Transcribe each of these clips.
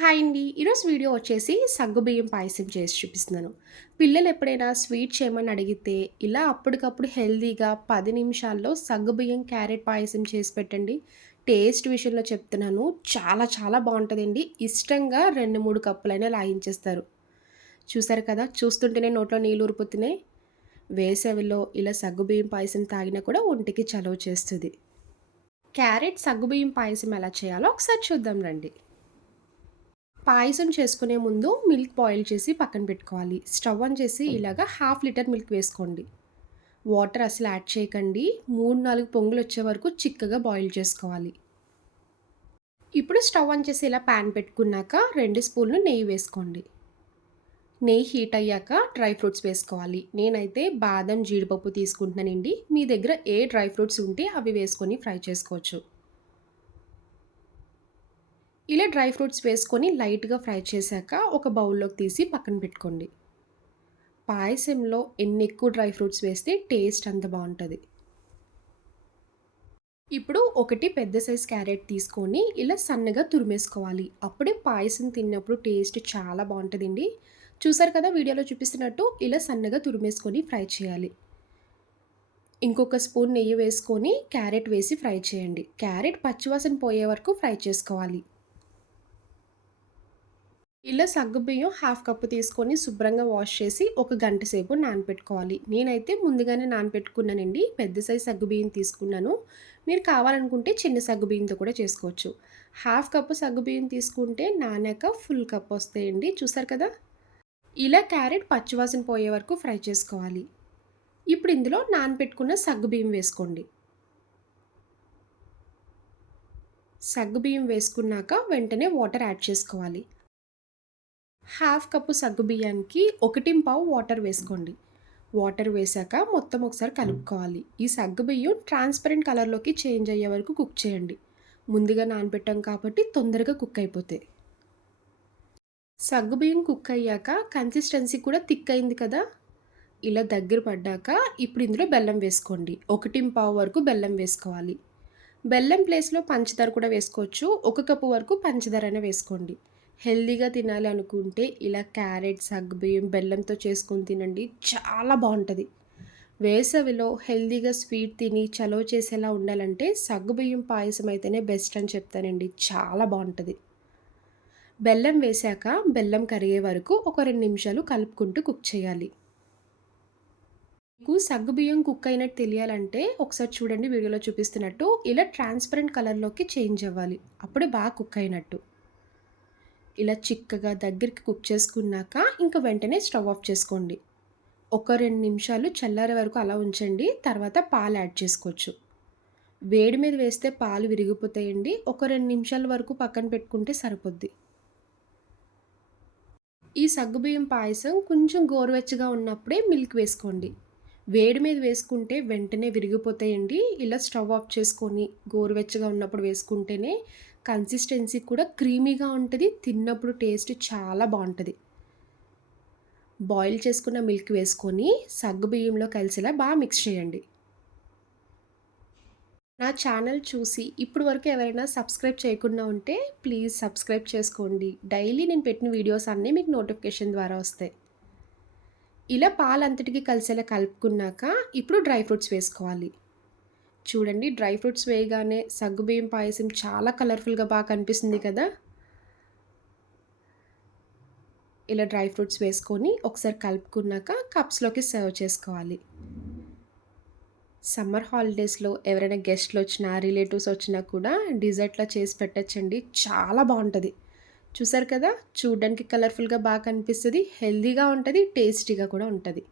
Hi అండి. ఈరోజు video వచ్చేసి సగ్గుబియ్యం పాయసం చేసి చూపిస్తున్నాను. పిల్లలు ఎప్పుడైనా స్వీట్ చేయమని అడిగితే ఇలా అప్పటికప్పుడు హెల్తీగా 10 నిమిషాల్లో సగ్గుబియ్యం క్యారెట్ పాయసం చేసి పెట్టండి. టేస్ట్ విషయంలో చెప్తున్నాను, చాలా చాలా బావుంటదండి. ఇష్టంగా 2, 3 కప్పులైనా లాగించేస్తారు. చూసారు కదా! చూస్తుంటేనే నోట్లో నీళ్ళు ఊరిపోతున్నాయి. వేసవిలో ఇలా సగ్గుబియ్యం పాయసం తాగినా కూడా ఒంటికి చలువ చేస్తది. క్యారెట్ సగ్గుబియ్యం పాయసం ఎలా చేయాలో ఒకసారి చూద్దాం రండి. పాయసం చేసుకునే ముందు మిల్క్ బాయిల్ చేసి పక్కన పెట్టుకోవాలి. స్టవ్ ఆన్ చేసి ఇలాగా హాఫ్ లీటర్ మిల్క్ వేసుకోండి. వాటర్ అసలు యాడ్ చేయకండి. 3, 4 పొంగులొచ్చే వరకు చిక్కగా బాయిల్ చేసుకోవాలి. ఇప్పుడు స్టవ్ ఆన్ చేసి ఇలా పాన్ పెట్టుకున్నాక 2 స్పూన్లు నెయ్యి వేసుకోండి. నెయ్యి హీట్ అయ్యాక డ్రై ఫ్రూట్స్ వేసుకోవాలి. నేనైతే బాదం, జీడిపప్పు తీసుకుంటున్నానండి. మీ దగ్గర ఏ డ్రై ఫ్రూట్స్ ఉంటే అవి వేసుకొని ఫ్రై చేసుకోవచ్చు. ఇలా డ్రై ఫ్రూట్స్ వేసుకొని లైట్‌గా ఫ్రై చేశాక ఒక బౌల్‌లోకి తీసి పక్కన పెట్టుకోండి. పాయసంలో ఎన్నెక్కువ డ్రై ఫ్రూట్స్ వేస్తే టేస్ట్ అంత బావుంటది. ఇప్పుడు ఒకటి పెద్ద సైజ్ క్యారెట్ తీసుకొని ఇలా సన్నగా తురిమేసుకోవాలి. అప్పుడే పాయసం తిన్నప్పుడు టేస్ట్ చాలా బావుంటదండి. చూసారు కదా వీడియోలో చూపిస్తున్నట్టు ఇలా సన్నగా తురిమేసుకొని ఫ్రై చేయాలి. ఇంకొక స్పూన్ నెయ్యి వేసుకొని క్యారెట్ వేసి ఫ్రై చేయండి. క్యారెట్ పచ్చివాసన పోయే వరకు ఫ్రై చేసుకోవాలి. ఇలా సగ్గుబియ్యం హాఫ్ కప్పు తీసుకొని శుభ్రంగా వాష్ చేసి ఒక గంట సేపు నానపెట్టుకోవాలి. నేనైతే ముందుగానే నానపెట్టుకున్నానండి. పెద్ద సైజ్ సగ్గుబియ్యం తీసుకున్నాను. మీరు కావాలనుకుంటే చిన్న సగ్గుబియ్యంతో కూడా చేసుకోవచ్చు. హాఫ్ కప్పు సగ్గుబియ్యం తీసుకుంటే నానాక ఫుల్ కప్ వస్తాయండి. చూసారు కదా! ఇలా క్యారెట్ పచ్చివాసన పోయే వరకు ఫ్రై చేసుకోవాలి. ఇప్పుడు ఇందులో నానపెట్టుకున్న సగ్గుబియ్యం వేసుకోండి. సగ్గుబియ్యం వేసుకున్నాక వెంటనే వాటర్ యాడ్ చేసుకోవాలి. హాఫ్ కప్పు సగ్గుబియ్యానికి 1/4 వాటర్ వేసుకోండి. వాటర్ వేశాక మొత్తం ఒకసారి కలుపుకోవాలి. ఈ సగ్గుబియ్యం ట్రాన్స్‌పరెంట్ కలర్‌లోకి చేంజ్ అయ్యే వరకు కుక్ చేయండి. ముందుగా నానబెట్టాం కాబట్టి తొందరగా కుక్ అయిపోతాయి. సగ్గుబియ్యం కుక్ అయ్యాక కన్సిస్టెన్సీ కూడా థిక్ అయింది కదా! ఇలా దగ్గర పడ్డాక ఇప్పుడు ఇందులో బెల్లం వేసుకోండి. 1/4 వరకు బెల్లం వేసుకోవాలి. బెల్లం ప్లేస్‌లో పంచదార కూడా వేసుకోవచ్చు. ఒక కప్పు వరకు పంచదారైనా వేసుకోండి. హెల్తీగా తినాలి అనుకుంటే ఇలా క్యారెట్, సగ్గుబియ్యం, బెల్లంతో చేసుకొని తినండి. చాలా బావుంటది. వేసవిలో హెల్తీగా స్వీట్ తిని చలవ చేసేలా ఉండాలంటే సగ్గుబియ్యం పాయసం అయితేనే బెస్ట్ అని చెప్తానండి. చాలా బావుంటది. బెల్లం వేశాక బెల్లం కరిగే వరకు ఒక 2 నిమిషాలు కలుపుకుంటూ కుక్ చేయాలి. మీకు సగ్గుబియ్యం కుక్ అయినట్టు తెలియాలంటే ఒకసారి చూడండి వీడియోలో చూపిస్తున్నట్టు ఇలా ట్రాన్స్‌పరెంట్ కలర్‌లోకి చేంజ్ అవ్వాలి. అప్పుడే బాగా కుక్ అయినట్టు. ఇలా చిక్కగా దగ్గరికి కుక్ చేసుకున్నాక ఇంక వెంటనే స్టవ్ ఆఫ్ చేసుకోండి. ఒక 2 నిమిషాలు చల్లారే వరకు అలా ఉంచండి. తర్వాత పాలు యాడ్ చేసుకోవచ్చు. వేడి మీద వేస్తే పాలు విరిగిపోతాయండి. ఒక 2 నిమిషాల వరకు పక్కన పెట్టుకుంటే సరిపోద్ది. ఈ సగ్గుబియ్యం పాయసం కొంచెం గోరువెచ్చగా ఉన్నప్పుడే మిల్క్ వేసుకోండి. వేడి మీద వేసుకుంటే వెంటనే విరిగిపోతాయండి. ఇలా స్టవ్ ఆఫ్ చేసుకొని గోరువెచ్చగా ఉన్నప్పుడు వేసుకుంటేనే కన్సిస్టెన్సీ కూడా క్రీమీగా ఉంటది. తిన్నప్పుడు టేస్ట్ చాలా బావుంటది. బాయిల్ చేసుకున్న మిల్క్ వేసుకొని సగ్గుబియ్యంలో కలిసేలా మిక్స్ చేయండి. నా ఛానల్ చూసి ఇప్పటి వరకు ఎవరైనా సబ్స్క్రైబ్ చేయకుండా ఉంటే ప్లీజ్ సబ్స్క్రైబ్ చేసుకోండి. డైలీ నేను పెట్టిన వీడియోస్ అన్నీ మీకు నోటిఫికేషన్ ద్వారా వస్తాయి. ఇలా పాలంతటికి కలిసేలా కలుపుకున్నాక ఇప్పుడు డ్రై ఫ్రూట్స్ వేసుకోవాలి. చూడండి డ్రై ఫ్రూట్స్ వేయగానే సగ్గుబియ్యం పాయసం చాలా కలర్‌ఫుల్‌గా కనిపిస్తుంది కదా! ఇలా డ్రై ఫ్రూట్స్ వేసుకొని ఒకసారి కలుపుకున్నాక కప్స్‌లోకి సర్వ్ చేసుకోవాలి. సమ్మర్ హాలిడేస్‌లో ఎవరైనా గెస్ట్‌లొచ్చినా, రిలేటివ్స్ వచ్చినా కూడా డిజర్ట్‌లా చేసి పెట్టొచ్చండి. చాలా బావుంటది. చూసారు కదా! చూడ్డానికి కలర్‌ఫుల్‌గా కనిపిస్తది. హెల్తీగా ఉంటది. టేస్టీగా కూడా ఉంటది.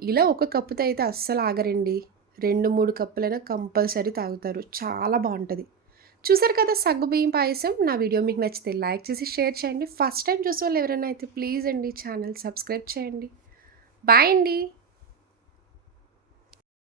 ఇలా ఒక కప్పుతో అయితే అస్సలు ఆగరండి. 2, 3 కప్పులైనా కంపల్సరీ తాగుతారు. చాలా బావుంటది. చూసారు కదా సగ్గుబియ్యం పాయసం. నా వీడియో మీకు నచ్చితే లైక్ చేసి, షేర్ చేయండి. ఫస్ట్ టైమ్ చూసేవాళ్ళు ఎవరైనా అయితే ప్లీజ్ అండి ఛానల్ సబ్స్క్రైబ్ చేయండి. బాయ్ అండి.